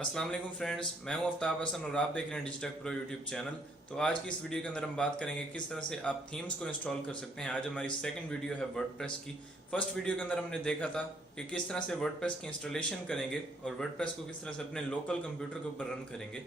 अस्सलाम वालेकुम फ्रेंड्स, मैं हूं आफ्ताब हसन और आप देख रहे हैं डिजिटल प्रो यूट्यूब चैनल। तो आज की इस वीडियो के अंदर हम बात करेंगे किस तरह से आप थीम्स को इंस्टॉल कर सकते हैं। आज हमारी सेकंड वीडियो है वर्डप्रेस की। फर्स्ट वीडियो के अंदर हमने देखा था कि किस तरह से वर्डप्रेस की इंस्टॉलेशन करेंगे और वर्डप्रेस को किस तरह से अपने लोकल कंप्यूटर के ऊपर रन करेंगे,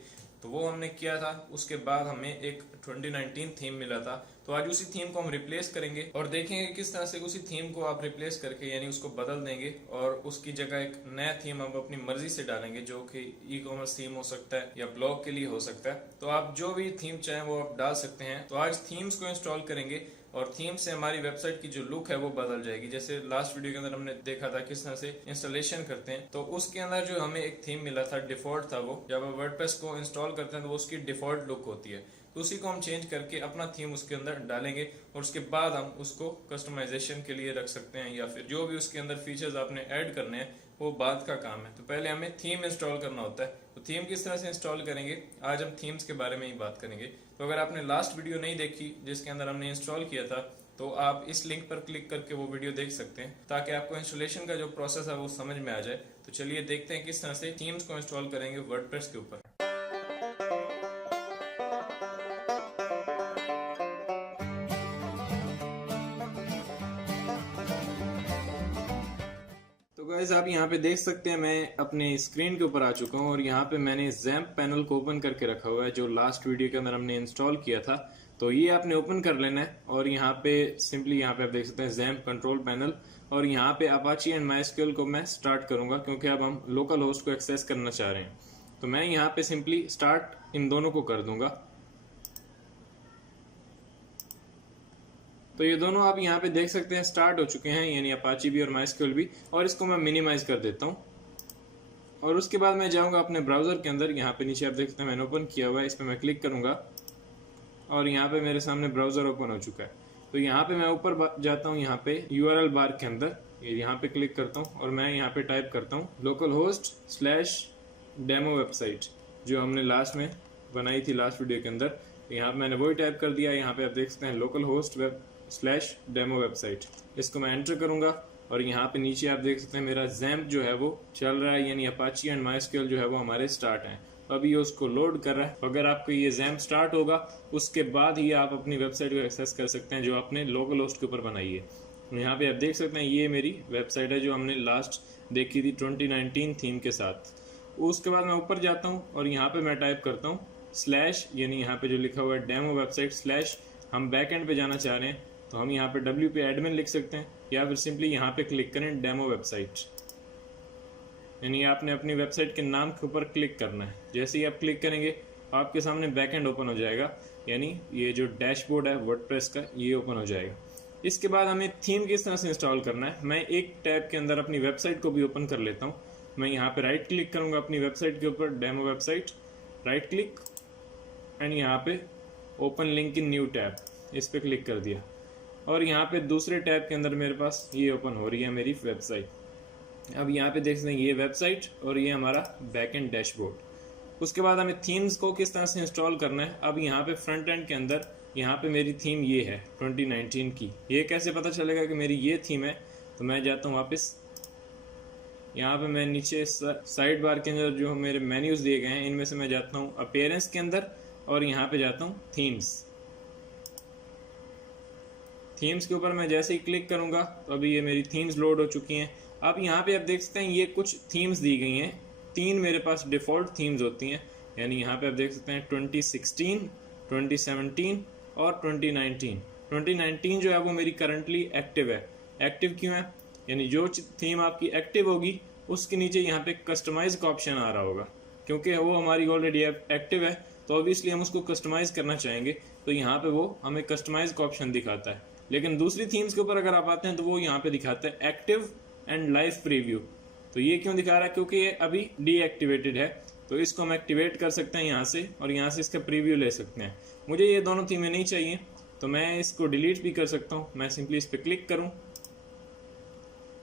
तो वो हमने किया था। उसके बाद हमें एक 2019 थीम मिला था, तो आज उसी थीम को हम रिप्लेस करेंगे और देखेंगे किस तरह से उसी थीम को आप रिप्लेस करके यानी उसको बदल देंगे और उसकी जगह एक नया थीम हम अपनी मर्जी से डालेंगे, जो कि ई कॉमर्स थीम हो सकता है या ब्लॉग के लिए हो सकता है। तो आप जो भी थीम चाहें वो आप डाल सकते हैं। तो आज थीम्स को इंस्टॉल करेंगे और थीम से हमारी वेबसाइट की जो लुक है वो बदल जाएगी। जैसे लास्ट वीडियो के अंदर हमने देखा था किस तरह से इंस्टॉलेशन करते हैं, तो उसके अंदर जो हमें एक थीम मिला था डिफॉल्ट था, वो जब आप वर्डप्रेस को इंस्टॉल करते हैं तो वो उसकी डिफॉल्ट लुक होती है। तो उसी को हम चेंज करके अपना थीम उसके अंदर डालेंगे और उसके बाद हम उसको कस्टमाइजेशन के लिए रख सकते हैं या फिर जो भी उसके अंदर फीचर्स आपने ऐड करने हैं वो बाद का काम है। तो पहले हमें थीम इंस्टॉल करना होता है। तो थीम किस तरह से इंस्टॉल करेंगे, आज हम थीम्स के बारे में ही बात करेंगे। तो अगर आपने लास्ट वीडियो नहीं देखी जिसके अंदर हमने इंस्टॉल किया था, तो आप इस लिंक पर क्लिक करके वो वीडियो देख सकते हैं ताकि आपको इंस्टॉलेशन का जो प्रोसेस है वो समझ में आ जाए। तो चलिए देखते हैं किस तरह से थीम्स को इंस्टॉल करेंगे वर्डप्रेस के ऊपर। तो गाइस आप यहाँ पे देख सकते हैं मैं अपने स्क्रीन के ऊपर आ चुका हूँ और यहाँ पे मैंने ज़ैम्प पैनल को ओपन करके रखा हुआ है जो लास्ट वीडियो के अंदर हमने इंस्टॉल किया था। तो ये आपने ओपन कर लेना है और यहाँ पे सिंपली यहाँ पे आप देख सकते हैं ज़ैम्प कंट्रोल पैनल और यहाँ पे अपाची एंड माइस्क्यूएल को मैं स्टार्ट करूंगा क्योंकि अब हम लोकल होस्ट को एक्सेस करना चाह रहे हैं। तो मैं यहाँ पे सिंपली स्टार्ट इन दोनों को कर दूंगा। तो ये दोनों आप यहाँ पे देख सकते हैं स्टार्ट हो चुके हैं, यानी अपाची भी और माइस्क्यूएल भी। और इसको मैं मिनिमाइज कर देता हूँ और उसके बाद मैं जाऊंगा अपने ब्राउजर के अंदर। यहाँ पे नीचे आप देख सकते हैं मैंने ओपन किया हुआ है, इस पर मैं क्लिक करूंगा और यहाँ पे मेरे सामने ब्राउजर ओपन हो चुका है। तो यहाँ पे मैं ऊपर जाता हूँ, यहाँ पे यूआरएल बार के अंदर यहाँ पे क्लिक करता हूँ और मैं यहाँ पे टाइप करता हूँ local host slash demo website, जो हमने लास्ट में बनाई थी लास्ट वीडियो के अंदर। यहाँ पे मैंने वही टाइप कर दिया। यहाँ पे आप देख सकते हैं local host web slash demo website, इसको मैं एंटर करूंगा और यहाँ पे नीचे आप देख सकते हैं मेरा ज़ैम्प जो है वो चल रहा है, यानी अपाची एंड माइस्क्यूएल जो है वो हमारे स्टार्ट हैं। अभी ये उसको लोड कर रहा है। अगर आपको ये ज़ैम्प स्टार्ट होगा उसके बाद ही आप अपनी वेबसाइट को एक्सेस कर सकते हैं जो आपने लोकल होस्ट के ऊपर बनाई है। यहाँ पे आप देख सकते हैं ये मेरी वेबसाइट है जो हमने लास्ट देखी थी 2019 थीम के साथ। उसके बाद मैं ऊपर जाता हूँ और यहाँ पे मैं टाइप करता हूँ स्लैश, यानी यहाँ पे जो लिखा हुआ है डेमो वेबसाइट स्लैश, हम बैक एंड पे जाना चाह रहे हैं तो हम यहाँ पे WP एडमिन लिख सकते हैं या फिर सिंपली यहाँ पे क्लिक करें डेमो वेबसाइट, यानी आपने अपनी वेबसाइट के नाम के ऊपर क्लिक करना है। जैसे ही आप क्लिक करेंगे आपके सामने बैकएंड ओपन हो जाएगा, यानी ये जो डैशबोर्ड है वर्डप्रेस का ये ओपन हो जाएगा। इसके बाद हमें थीम किस तरह से इंस्टॉल करना है, मैं एक टैब के अंदर अपनी वेबसाइट को भी ओपन कर लेता हूँ। मैं यहाँ पे राइट क्लिक करूँगा अपनी वेबसाइट के ऊपर, demo website, right click and यहाँ पे open link in new tab, इस पर क्लिक कर दिया और यहाँ पे दूसरे टैब के अंदर मेरे पास ये ओपन हो रही है मेरी वेबसाइट। अब यहाँ पे देख सकते हैं ये वेबसाइट और ये हमारा बैकएंड डैशबोर्ड। उसके बाद हमें थीम्स को किस तरह से इंस्टॉल करना है। अब यहाँ पे फ्रंट एंड के अंदर यहाँ पे मेरी थीम ये है 2019 की। ये कैसे पता चलेगा कि मेरी ये थीम है, तो मैं जाता हूँ वापस यहाँ पे, मैं नीचे साइड बार के अंदर जो मेरे मेन्यूज दिए गए हैं इनमें से मैं जाता हूँ अपीयरेंस के अंदर और यहाँ पे जाता हूँ थीम्स। थीम्स के ऊपर मैं जैसे ही क्लिक करूंगा तो अभी ये मेरी थीम्स लोड हो चुकी हैं। अब यहाँ पे आप देख सकते हैं ये कुछ थीम्स दी गई हैं, 3 मेरे पास डिफ़ॉल्ट थीम्स होती हैं, यानी यहाँ पे आप देख सकते हैं 2016, 2017 और 2019। 2019 जो है वो मेरी करंटली एक्टिव है। एक्टिव क्यों है, यानी जो थीम आपकी एक्टिव होगी उसके नीचे यहाँ पे कस्टमाइज का ऑप्शन आ रहा होगा, क्योंकि वो हमारी ऑलरेडी एक्टिव है तो ऑब्वियसली हम उसको कस्टमाइज करना चाहेंगे, तो यहाँ पे वो हमें कस्टमाइज का ऑप्शन दिखाता है। लेकिन दूसरी थीम्स के ऊपर अगर आप आते हैं तो वो यहाँ पे दिखाता है एक्टिव एंड लाइव प्रीव्यू। तो ये क्यों दिखा रहा है, क्योंकि ये अभी डीएक्टिवेटेड है। तो इसको हम एक्टिवेट कर सकते हैं यहाँ से और यहाँ से इसका प्रीव्यू ले सकते हैं। मुझे ये दोनों थीमें नहीं चाहिए तो मैं इसको डिलीट भी कर सकता हूँ। मैं सिंपली इस पर क्लिक करूँ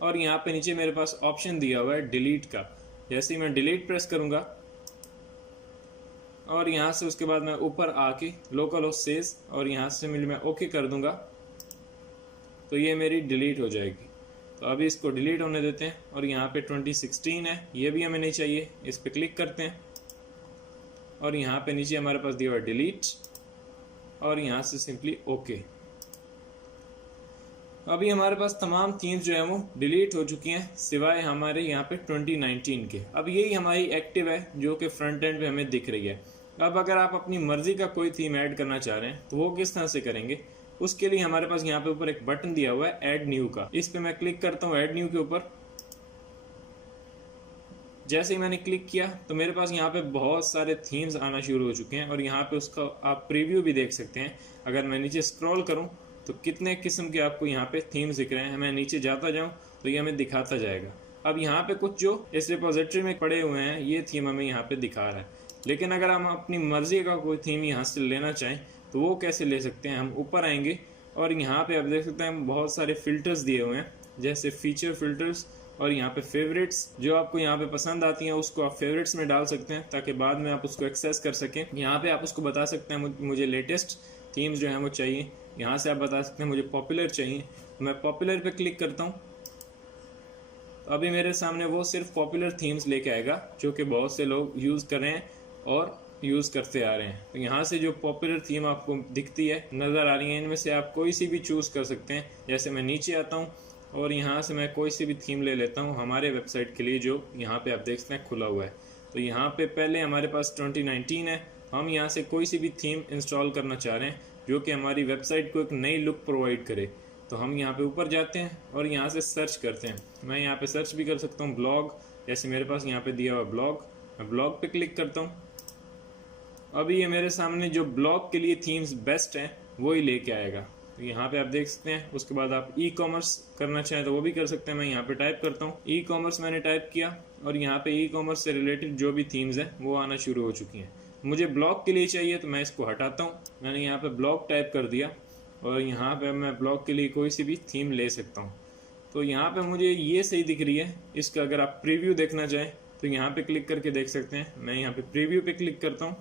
और यहाँ पे नीचे मेरे पास ऑप्शन दिया हुआ है डिलीट का। जैसे ही मैं डिलीट प्रेस करूँगा और यहाँ से उसके बाद मैं ऊपर आके लोकल होस्ट सेज और यहाँ से मैं ओके कर दूंगा तो ये मेरी डिलीट हो जाएगी। तो अभी इसको डिलीट होने देते हैं और यहाँ पे 2016 है, ये भी हमें नहीं चाहिए। इस पर क्लिक करते हैं और यहाँ पे नीचे हमारे पास दिया हुआ डिलीट और यहाँ से सिंपली ओके। अभी हमारे पास तमाम थीम्स जो है वो डिलीट हो चुकी हैं सिवाय हमारे यहाँ पे 2019 के। अब यही हमारी एक्टिव है जो कि फ्रंट एंड पे हमें दिख रही है। अब अगर आप अपनी मर्जी का कोई थीम ऐड करना चाह रहे हैं तो वो किस तरह से करेंगे, उसके लिए हमारे पास यहाँ पे ऊपर एक बटन दिया हुआ है ऐड न्यू का। इस पे मैं क्लिक करता हूँ ऐड न्यू के ऊपर। जैसे ही मैंने क्लिक किया तो मेरे पास यहाँ पे बहुत सारे थीम्स आना शुरू हो चुके हैं और यहाँ पे उसका आप प्रीव्यू भी देख सकते हैं। अगर मैं नीचे स्क्रॉल करूँ तो कितने किस्म के आपको यहाँ पे थीम्स दिख रहे हैं। मैं नीचे जाता जाऊँ तो ये हमें दिखाता जाएगा। अब यहाँ पे कुछ जो इस रिपोजिटरी में पड़े हुए हैं ये थीम हमें यहाँ पे दिखा रहा है, लेकिन अगर हम अपनी मर्जी का कोई थीम यहाँ से लेना चाहें तो वो कैसे ले सकते हैं। हम ऊपर आएंगे और यहाँ पे आप देख सकते हैं बहुत सारे फिल्टर्स दिए हुए हैं, जैसे फीचर फिल्टर्स और यहाँ पे फेवरेट्स। जो आपको यहाँ पे पसंद आती हैं उसको आप फेवरेट्स में डाल सकते हैं ताकि बाद में आप उसको एक्सेस कर सकें। यहाँ पे आप उसको बता सकते हैं मुझे लेटेस्ट थीम्स जो हैं वो चाहिए। यहाँ से आप बता सकते हैं मुझे पॉपुलर चाहिए, तो मैं पॉपुलर पे क्लिक करता हूँ। तो अभी मेरे सामने वो सिर्फ पॉपुलर थीम्स लेके आएगा जो कि बहुत से लोग यूज़ कर रहे हैं और यूज़ करते आ रहे हैं। तो यहाँ से जो पॉपुलर थीम आपको दिखती है नज़र आ रही है, इनमें से आप कोई सी भी चूज़ कर सकते हैं। जैसे मैं नीचे आता हूँ और यहाँ से मैं कोई सी भी थीम ले लेता हूँ हमारे वेबसाइट के लिए, जो यहाँ पे आप देख सकते हैं खुला हुआ है। तो यहाँ पे पहले हमारे पास 2019 है। हम यहाँ से कोई सी भी थीम इंस्टॉल करना चाह रहे हैं जो कि हमारी वेबसाइट को एक नई लुक प्रोवाइड करे। तो हम यहाँ पे ऊपर जाते हैं और यहाँ से सर्च करते हैं। मैं यहाँ पे सर्च भी कर सकता हूँ ब्लॉग, जैसे मेरे पास यहाँ पे दिया हुआ ब्लॉग। मैं ब्लॉग पे क्लिक करता हूँ। अभी ये मेरे सामने जो ब्लॉग के लिए थीम्स बेस्ट हैं वो ही लेके आएगा। तो यहाँ पे आप देख सकते हैं। उसके बाद आप ई कॉमर्स करना चाहें तो वो भी कर सकते हैं। मैं यहाँ पे टाइप करता हूँ ई कॉमर्स, मैंने टाइप किया और यहाँ पे ई कॉमर्स से रिलेटेड जो भी थीम्स हैं वो आना शुरू हो चुकी हैं। मुझे ब्लॉग के लिए चाहिए तो मैं इसको हटाता हूँ। मैंने यहाँ पे ब्लॉग टाइप कर दिया और यहाँ पे मैं ब्लॉग के लिए कोई सी भी थीम ले सकता हूँ। तो यहाँ पे मुझे ये सही दिख रही है। इसका अगर आप प्रीव्यू देखना चाहें तो यहाँ पे क्लिक करके देख सकते हैं। मैं यहाँ पे प्रीव्यू पे क्लिक करता हूँ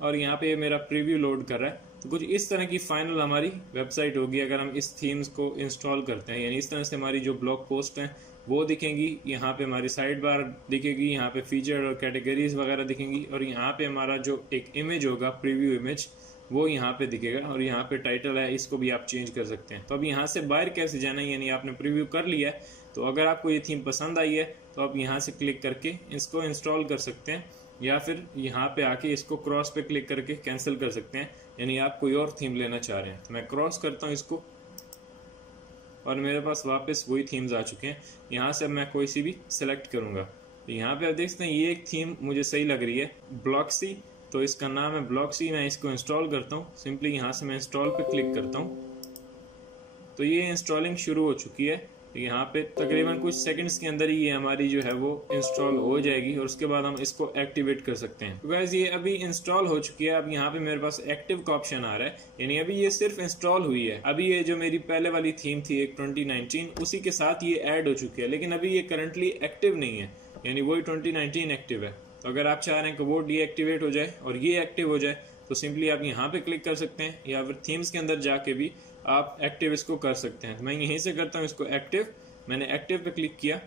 और यहाँ पे मेरा प्रीव्यू लोड कर रहा है। तो कुछ इस तरह की फाइनल हमारी वेबसाइट होगी अगर हम इस थीम्स को इंस्टॉल करते हैं। यानी इस तरह से हमारी जो ब्लॉग पोस्ट हैं वो दिखेंगी, यहाँ पे हमारी साइड बार दिखेगी, यहाँ पे फीचर और कैटेगरीज वगैरह दिखेंगी और यहाँ पे हमारा जो एक इमेज होगा प्रीव्यू इमेज वो यहाँ पे दिखेगा और यहाँ पे टाइटल है, इसको भी आप चेंज कर सकते हैं। तो अब यहाँ से बाहर कैसे जाना है, यानी आपने प्रीव्यू कर लिया है तो अगर आपको ये थीम पसंद आई है तो आप यहाँ से क्लिक करके इसको इंस्टॉल कर सकते हैं या फिर यहाँ पे आके इसको क्रॉस पे क्लिक करके कैंसिल कर सकते हैं। यानी आप कोई और थीम लेना चाह रहे हैं तो मैं क्रॉस करता हूँ इसको और मेरे पास वापस वही थीम्स आ चुके हैं। यहाँ से मैं कोई सी भी सिलेक्ट करूँगा। तो यहाँ पे आप देख सकते हैं ये एक थीम मुझे सही लग रही है, ब्लॉक्सी। तो इसका नाम है ब्लॉक्सी। मैं इसको इंस्टॉल करता हूँ। सिंपली यहाँ से मैं इंस्टॉल पे क्लिक करता हूँ तो ये इंस्टॉलिंग शुरू हो चुकी है। तो यहाँ पे तकरीबन कुछ सेकंड्स के अंदर ही ये हमारी जो है वो इंस्टॉल हो जाएगी और उसके बाद हम इसको एक्टिवेट कर सकते हैं। तो गाइस ये अभी इंस्टॉल हो चुकी है। अब यहाँ पे मेरे पास एक्टिव का ऑप्शन आ रहा है, यानी अभी ये सिर्फ इंस्टॉल हुई है। अभी ये जो मेरी पहले वाली थीम थी एक 2019 उसी के साथ ये ऐड हो चुकी है, लेकिन अभी ये करंटली एक्टिव नहीं है, यानी वही 2019 एक्टिव है। तो अगर आप चाह रहे हैं कि वो डीएक्टिवेट हो जाए और ये एक्टिव हो जाए तो सिंपली आप यहाँ पे क्लिक कर सकते हैं या फिर थीम्स के अंदर जाके भी आप एक्टिव इसको कर सकते हैं। तो मैं यहीं से करता हूँ इसको एक्टिव। मैंने एक्टिव पे क्लिक किया,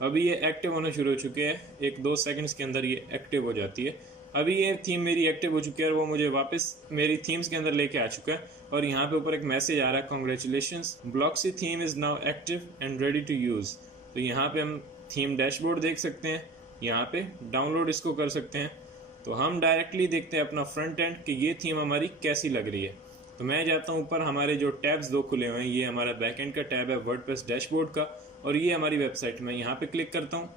अभी ये एक्टिव होना शुरू हो चुके हैं। 1-2 सेकंड्स के अंदर ये एक्टिव हो जाती है। अभी ये थीम मेरी एक्टिव हो चुकी है और वो मुझे वापस मेरी थीम्स के अंदर लेके आ चुका है और यहाँ पे ऊपर एक मैसेज आ रहा है, congratulations, Blocksy theme is now active and ready to use. तो यहाँ पे हम थीम डैशबोर्ड देख सकते हैं, यहाँ पे डाउनलोड इसको कर सकते हैं। तो हम डायरेक्टली देखते हैं अपना फ्रंट एंड कि ये थीम हमारी कैसी लग रही है। तो मैं जाता हूँ ऊपर, हमारे जो टैब्स 2 खुले हुए हैं, ये हमारा बैकएंड का टैब है वर्डप्रेस डैशबोर्ड का और ये हमारी वेबसाइट। में यहाँ पे क्लिक करता हूँ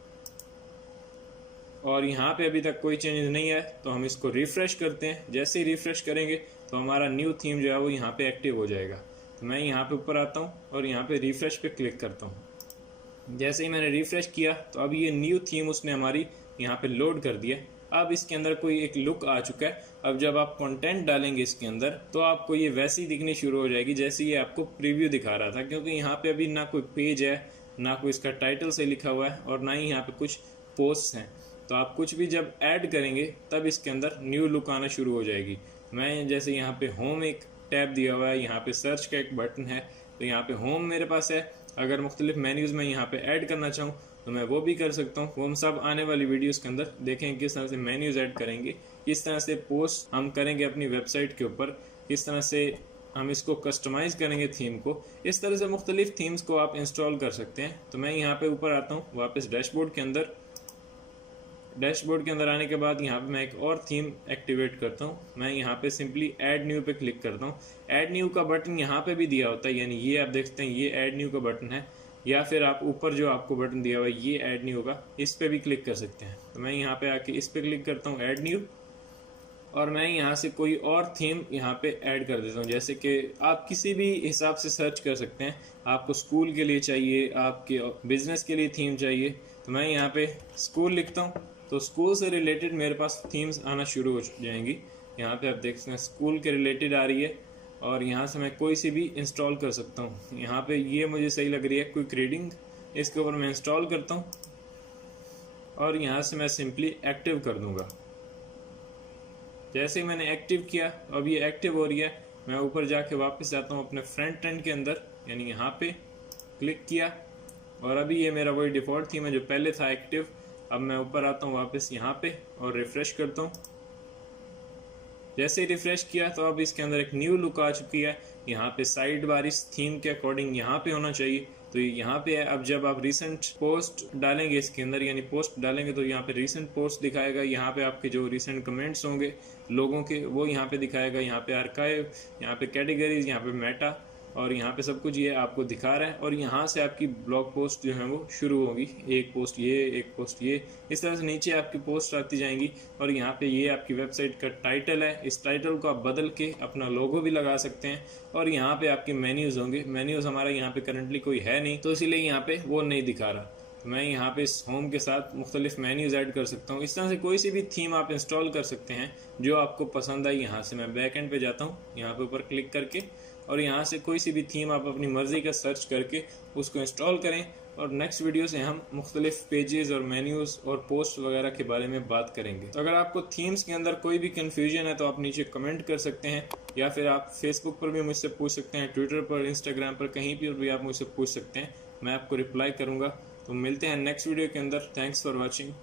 और यहाँ पे अभी तक कोई चेंजेस नहीं है तो हम इसको रिफ्रेश करते हैं। जैसे ही रिफ्रेश करेंगे तो हमारा न्यू थीम जो है वो यहाँ पे एक्टिव हो जाएगा। तो मैं यहाँ पे ऊपर आता हूँ और यहाँ पे रिफ्रेश पे क्लिक करता हूँ। जैसे ही मैंने रिफ्रेश किया तो अब ये न्यू थीम उसने हमारी यहाँ पे लोड कर दिया। अब इसके अंदर कोई एक लुक आ चुका है। अब जब आप कंटेंट डालेंगे इसके अंदर तो आपको ये वैसी दिखनी शुरू हो जाएगी जैसे ये आपको प्रीव्यू दिखा रहा था, क्योंकि यहाँ पे अभी ना कोई पेज है, ना कोई इसका टाइटल से लिखा हुआ है और ना ही यहाँ पे कुछ पोस्ट हैं। तो आप कुछ भी जब ऐड करेंगे तब इसके अंदर न्यू लुक आना शुरू हो जाएगी। मैं जैसे यहाँ पे होम एक टैब दिया हुआ है, यहाँ पे सर्च का एक बटन है, तो यहाँ पे होम मेरे पास है। अगर मुख्तलिफ मेन्यूज़ में यहाँ पे ऐड करना चाहूँ तो मैं वो भी कर सकता हूँ। वो हम सब आने वाली वीडियोस के अंदर देखेंगे किस तरह से मेन्यूज़ ऐड करेंगे, किस तरह से पोस्ट हम करेंगे अपनी वेबसाइट के ऊपर, किस तरह से हम इसको कस्टमाइज़ करेंगे थीम को। इस तरह से मुख्तलिफ थीम्स को आप इंस्टॉल कर सकते हैं। तो मैं यहाँ पे ऊपर आता हूँ वापस डैशबोर्ड के अंदर। डैशबोर्ड के अंदर आने के बाद यहाँ पे मैं एक और थीम एक्टिवेट करता हूँ। मैं यहाँ पे सिंपली ऐड न्यू पे क्लिक करता हूँ। ऐड न्यू का बटन यहाँ पे भी दिया होता है, यानी ये आप देखते हैं ये ऐड न्यू का बटन है, या फिर आप ऊपर जो आपको बटन दिया हुआ है ये ऐड न्यू होगा, इस पे भी क्लिक कर सकते हैं। तो मैं यहाँ पे आके इस पे क्लिक करता हूँ ऐड न्यू, और मैं यहाँ से कोई और थीम यहाँ पे ऐड कर देता हूँ। जैसे कि आप किसी भी हिसाब से सर्च कर सकते हैं, आपको स्कूल के लिए चाहिए, आपके बिजनेस के लिए थीम चाहिए, तो मैं यहाँ पे स्कूल लिखता हूँ। तो स्कूल से रिलेटेड मेरे पास थीम्स आना शुरू हो जाएंगी। यहाँ पे आप देख सकते हैं स्कूल के रिलेटेड आ रही है, और यहाँ से मैं कोई सी भी इंस्टॉल कर सकता हूँ। यहाँ पे ये मुझे सही लग रही है क्विक रीडिंग, इसके ऊपर मैं इंस्टॉल करता हूँ और यहाँ से मैं सिंपली एक्टिव कर दूँगा। जैसे ही मैंने एक्टिव किया, अब ये एक्टिव हो रही है। मैं ऊपर जाके वापस जाता हूँ अपने फ्रंट एंड के अंदर, यानी यहाँ पे क्लिक किया, और अभी ये मेरा वही डिफ़ॉल्ट थीम है जो पहले था एक्टिव। अब मैं ऊपर आता हूँ वापस यहाँ पे और रिफ़्रेश करता हूँ। जैसे ही रिफ़्रेश किया तो अब इसके अंदर एक न्यू लुक आ चुकी है। यहाँ पे साइड बार इस थीम के अकॉर्डिंग यहाँ पे होना चाहिए, तो ये यहाँ पे है। अब जब आप रिसेंट पोस्ट डालेंगे इसके अंदर, यानी पोस्ट डालेंगे, तो यहाँ पे रिसेंट पोस्ट दिखाएगा। यहाँ पे आपके जो रिसेंट कमेंट्स होंगे लोगों के वो यहाँ पे दिखाएगा। यहाँ पे आर्काइव, यहाँ पे कैटेगरीज, यहाँ पे मेटा, और यहाँ पे सब कुछ ये आपको दिखा रहा है। और यहाँ से आपकी ब्लॉग पोस्ट जो है वो शुरू होगी, एक पोस्ट ये, एक पोस्ट ये, इस तरह से नीचे आपकी पोस्ट आती जाएंगी। और यहाँ पे ये आपकी वेबसाइट का टाइटल है, इस टाइटल को आप बदल के अपना लोगो भी लगा सकते हैं। और यहाँ पे आपके मेन्यूज़ होंगे। मेन्यूज़ हमारा यहाँ पे करंटली कोई है नहीं, तो इसीलिए यहाँ पे वो नहीं दिखा रहा। तो मैं यहाँ पे इस होम के साथ मुख्तलिफ मेन्यूज़ ऐड कर सकता हूँ। इस तरह से कोई सी भी थीम आप इंस्टॉल कर सकते हैं जो आपको पसंद आई। यहाँ से मैं बैक एंड पे जाता हूँ, यहाँ पे ऊपर क्लिक करके, और यहाँ से कोई सी भी थीम आप अपनी मर्ज़ी का सर्च करके उसको इंस्टॉल करें। और नेक्स्ट वीडियो से हम मुख्तलिफ पेजेस और मेन्यूज़ और पोस्ट वगैरह के बारे में बात करेंगे। तो अगर आपको थीम्स के अंदर कोई भी कन्फ्यूजन है तो आप नीचे कमेंट कर सकते हैं, या फिर आप फेसबुक पर भी मुझसे पूछ सकते हैं, ट्विटर पर, इंस्टाग्राम पर, कहीं पर भी आप मुझसे पूछ सकते हैं। मैं आपको रिप्लाई करूँगा। तो मिलते हैं नेक्स्ट वीडियो के अंदर। Thanks for watching.